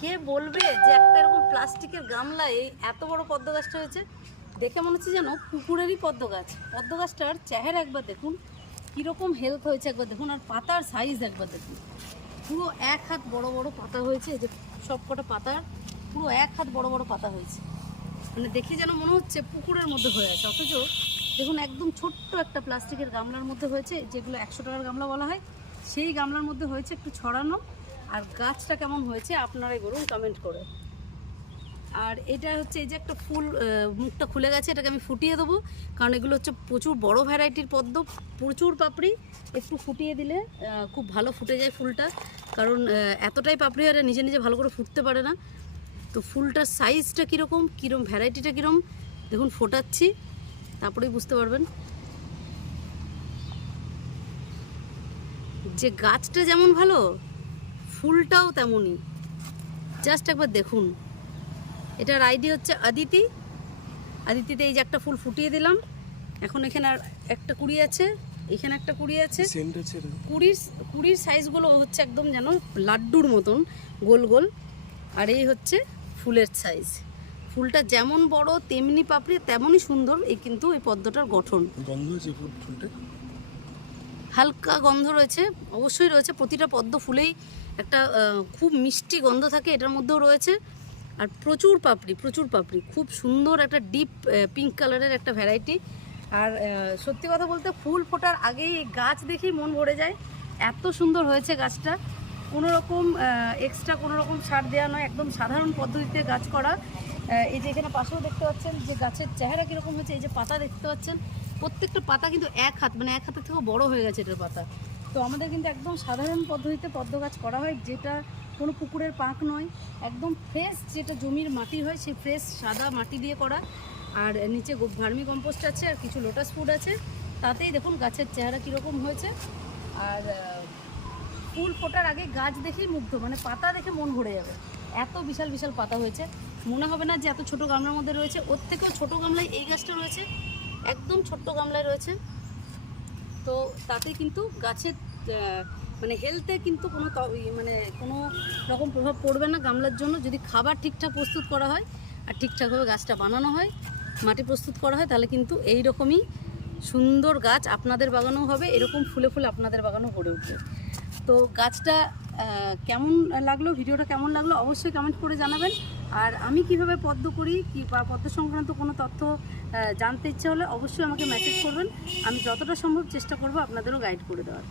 কে বলবে যে একটা এরকম প্লাস্টিকের গামলায় এত বড় পদ্ম গাছটা হয়েছে? দেখে মনে হচ্ছে যেন পুকুরেরই পদ্ম গাছ। পদ্ম গাছটার চেহারা একবার দেখুন, কীরকম হেলথ হয়েছে একবার দেখুন, আর পাতার সাইজ একবার দেখুন। পুরো 1 হাত বড় বড় পাতা হয়েছে, যে সব কটা পাতার পুরো 1 হাত বড় বড় পাতা হয়েছে। মানে দেখে যেন মনে হচ্ছে পুকুরের মধ্যে হয়ে আছে, অথচ দেখুন একদম ছোট্ট একটা প্লাস্টিকের গামলার মধ্যে হয়েছে, যেগুলো 100 টাকার গামলা বলা হয়, সেই গামলার মধ্যে হয়েছে একটু ছড়ানো। আর গাছটা কেমন হয়েছে আপনারাই বলুন কমেন্ট করে। আর এটা হচ্ছে এই যে একটা ফুল মুখটা খুলে গেছে, এটাকে আমি ফুটিয়ে দেবো, কারণ এগুলো হচ্ছে প্রচুর বড় ভ্যারাইটির পদ্ম, প্রচুর পাপড়ি। একটু ফুটিয়ে দিলে খুব ভালো ফুটে যায় ফুলটা, কারণ এতটাই পাপড়ি আর নিজে নিজে ভালো করে ফুটতে পারে না। তো ফুলটার সাইজটা কীরকম ভ্যারাইটিটা কীরকম দেখুন, ফোটাচ্ছি তারপরেই বুঝতে পারবেন। যে গাছটা যেমন ভালো, ফুলটাও তেমনই, জাস্ট একবার দেখুন। এটার আইডি হচ্ছে আদিতি। আদিতিতে এই যে একটা ফুল ফুটিয়ে দিলাম, এখন এখানে আর একটা কুড়ি আছে, এখানে একটা কুড়ি আছে। কুড়ির সাইজগুলো হচ্ছে একদম যেন লাড্ডুর মতন গোল গোল। আর এই হচ্ছে ফুলের সাইজ। ফুলটা যেমন বড় তেমনি পাপড়ি, তেমনই সুন্দর এই কিন্তু এই পদ্মটার গঠন। গন্ধ আছে ফুলটা, হালকা গন্ধ রয়েছে, অবশ্যই রয়েছে। প্রতিটা পদ্ম ফুলেই একটা খুব মিষ্টি গন্ধ থাকে, এটার মধ্যেও রয়েছে। আর প্রচুর পাপড়ি, খুব সুন্দর একটা ডিপ পিঙ্ক কালারের একটা ভ্যারাইটি। আর সত্যি কথা বলতে ফুল ফোটার আগেই গাছ দেখেই মন ভরে যায়, এত সুন্দর হয়েছে গাছটা। কোনো রকম এক্সট্রা কোনো রকম সার দেওয়া নয়, একদম সাধারণ পদ্ধতিতে গাছ করা। এই যে এখানে পাশেও দেখতে পাচ্ছেন যে গাছের চেহারা কীরকম হয়েছে, এই যে পাতা দেখতে পাচ্ছেন, প্রত্যেকটা পাতা কিন্তু 1 হাত, মানে 1 হাতের থেকেও বড় হয়ে গেছে এটার পাতা। তো আমাদের কিন্তু একদম সাধারণ পদ্ধতিতে পদ্ম গাছ করা হয়, যেটা কোনো পুকুরের পাঁক নয়, একদম ফ্রেশ যেটা জমির মাটি হয় সেই ফ্রেশ সাদা মাটি দিয়ে করা। আর নিচে ভার্মি কম্পোস্ট আছে আর কিছু লোটাস ফুড আছে, তাতেই দেখুন গাছের চেহারা কীরকম হয়েছে। আর ফুল ফোটার আগে গাছ দেখেই মুগ্ধ, মানে পাতা দেখে মন ভরে যাবে, এত বিশাল বিশাল পাতা হয়েছে। মনে হবে না যে এত ছোটো গামলার মধ্যে রয়েছে, ওর থেকেও ছোটো গামলায় এই গাছটা রয়েছে, একদম ছোট্ট গামলায় রয়েছে। তো তাতে কিন্তু গাছের মানে হেলথে কিন্তু কোনো রকম প্রভাব পড়বে না গামলার জন্য, যদি খাবার ঠিকঠাক প্রস্তুত করা হয় আর ঠিকঠাকভাবে গাছটা বানানো হয়, মাটি প্রস্তুত করা হয়, তাহলে কিন্তু এই রকমই সুন্দর গাছ আপনাদের বাগানেও হবে, এরকম ফুলে ফুলে আপনাদের বাগানও গড়ে উঠবে। তো গাছটা কেমন লাগলো, ভিডিওটা কেমন লাগলো অবশ্যই কমেন্ট করে জানাবেন। আর আমি কিভাবে পদ্ম করি বা পদ্ম সংক্রান্ত কোনো তথ্য জানতে ইচ্ছে হলে অবশ্যই আমাকে মেসেজ করবেন, আমি যতটা সম্ভব চেষ্টা করব আপনাদেরও গাইড করে দেওয়ার।